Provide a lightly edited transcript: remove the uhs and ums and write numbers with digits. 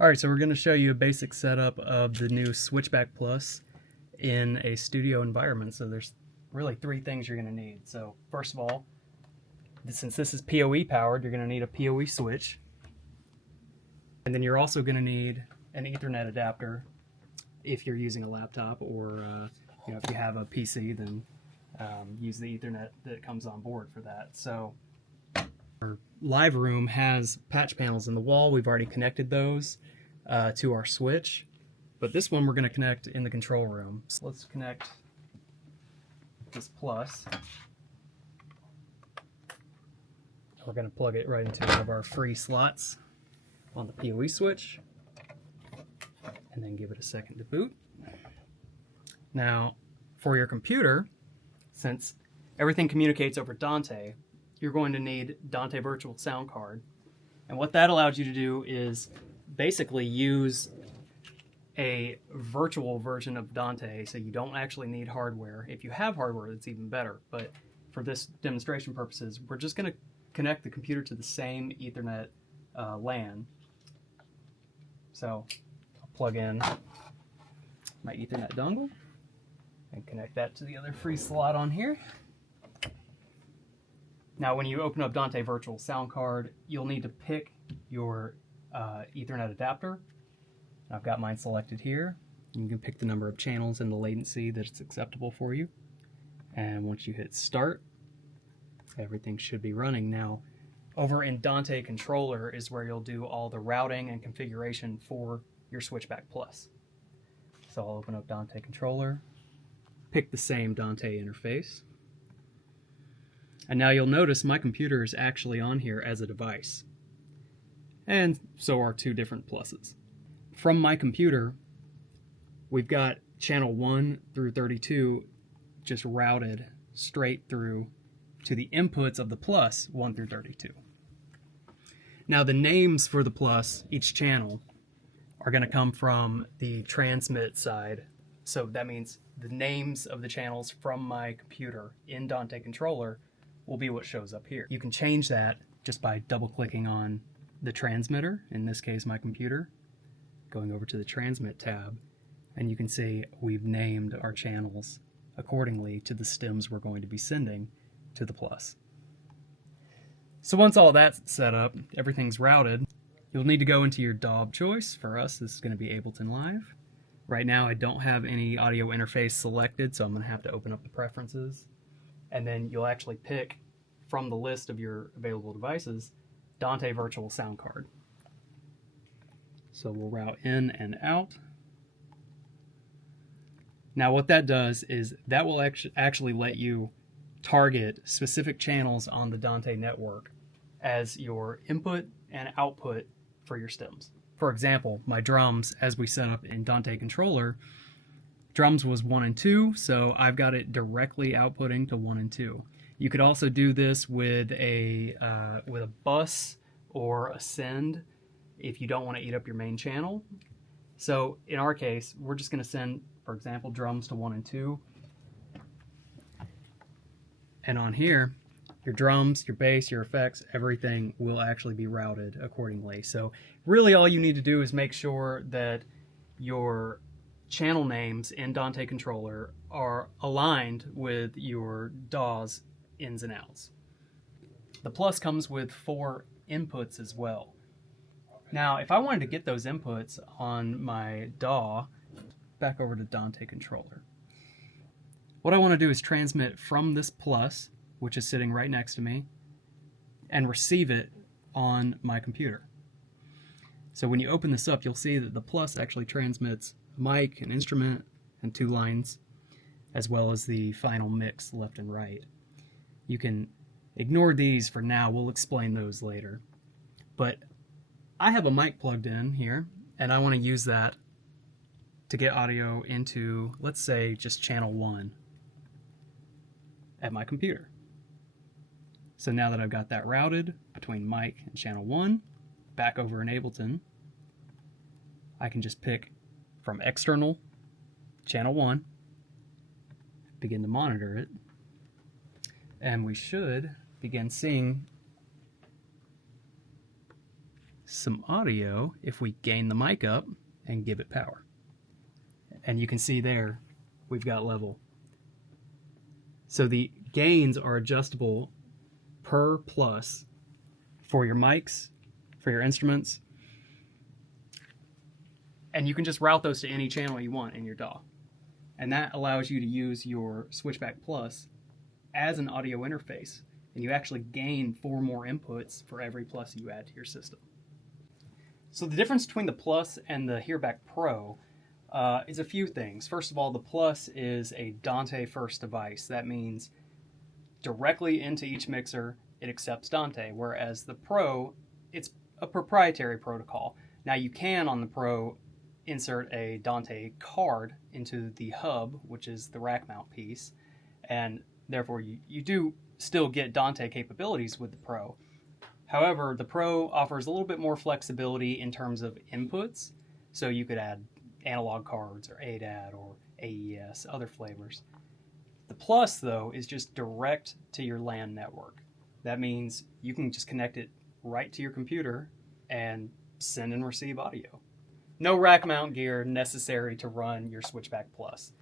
Alright, so we're going to show you a basic setup of the new Switchback Plus in a studio environment. So there's really three things you're going to need. So first of all, since this is PoE powered, you're going to need a PoE switch. And then you're also going to need an Ethernet adapter if you're using a laptop, or if you have a PC, then use the Ethernet that comes on board for that. So our live room has patch panels in the wall. We've already connected those to our switch, but this one we're going to connect in the control room. So let's connect this plus. We're going to plug it right into one of our free slots on the PoE switch, and then give it a second to boot. Now, for your computer, since everything communicates over Dante, you're going to need Dante Virtual Sound Card. And what that allows you to do is basically use a virtual version of Dante, so you don't actually need hardware. If you have hardware, it's even better. But for this demonstration purposes, we're just going to connect the computer to the same Ethernet LAN. So I'll plug in my Ethernet dongle and connect that to the other free slot on here. Now, when you open up Dante Virtual Sound Card, you'll need to pick your Ethernet adapter. I've got mine selected here. You can pick the number of channels and the latency that's acceptable for you. And once you hit start, everything should be running. Now, over in Dante Controller is where you'll do all the routing and configuration for your Switchback Plus. So I'll open up Dante Controller, pick the same Dante interface. And now you'll notice my computer is actually on here as a device. And so are two different pluses. From my computer, we've got channel 1 through 32 just routed straight through to the inputs of the plus 1 through 32. Now the names for the plus, each channel, are going to come from the transmit side. So that means the names of the channels from my computer in Dante Controller will be what shows up here. You can change that just by double-clicking on the transmitter, in this case my computer, going over to the transmit tab, and you can see we've named our channels accordingly to the stems we're going to be sending to the plus. So once all that's set up, everything's routed, you'll need to go into your DAW of choice. For us, this is going to be Ableton Live. Right now I don't have any audio interface selected, so I'm going to have to open up the preferences. And then you'll actually pick from the list of your available devices Dante Virtual Sound Card. So we'll route in and out. Now what that does is that will actually let you target specific channels on the Dante network as your input and output for your stems. For example, my drums, as we set up in Dante Controller, drums was 1 and 2, so I've got it directly outputting to 1 and 2. You could also do this with a bus or a send if you don't want to eat up your main channel. So in our case, we're just going to send, for example, drums to 1 and 2. And on here, your drums, your bass, your effects, everything will actually be routed accordingly. So really all you need to do is make sure that your channel names in Dante Controller are aligned with your DAW's ins and outs. The plus comes with 4 inputs as well. Now, if I wanted to get those inputs on my DAW, back over to Dante Controller. What I want to do is transmit from this plus, which is sitting right next to me, and receive it on my computer. So when you open this up, you'll see that the plus actually transmits a mic, an instrument, and 2 lines, as well as the final mix left and right. You can ignore these for now, we'll explain those later. But I have a mic plugged in here, and I want to use that to get audio into, let's say, just channel 1 at my computer. So now that I've got that routed between mic and channel 1, back over in Ableton, I can just pick from external channel 1, begin to monitor it, and we should begin seeing some audio if we gain the mic up and give it power. And you can see there, we've got level. So the gains are adjustable per plus for your mics, for your instruments, and you can just route those to any channel you want in your DAW. And that allows you to use your Switchback Plus as an audio interface, and you actually gain 4 more inputs for every plus you add to your system. So the difference between the Plus and the HearBack Pro is a few things. First of all, the Plus is a Dante first device. That means directly into each mixer it accepts Dante, whereas the Pro, it's a proprietary protocol. Now you can, on the Pro, insert a Dante card into the hub, which is the rack mount piece, and therefore you do still get Dante capabilities with the Pro. However, the Pro offers a little bit more flexibility in terms of inputs, so you could add analog cards or ADAT or AES, other flavors. The Plus, though, is just direct to your LAN network. That means you can just connect it right to your computer and send and receive audio. No rack mount gear necessary to run your Switchback Plus.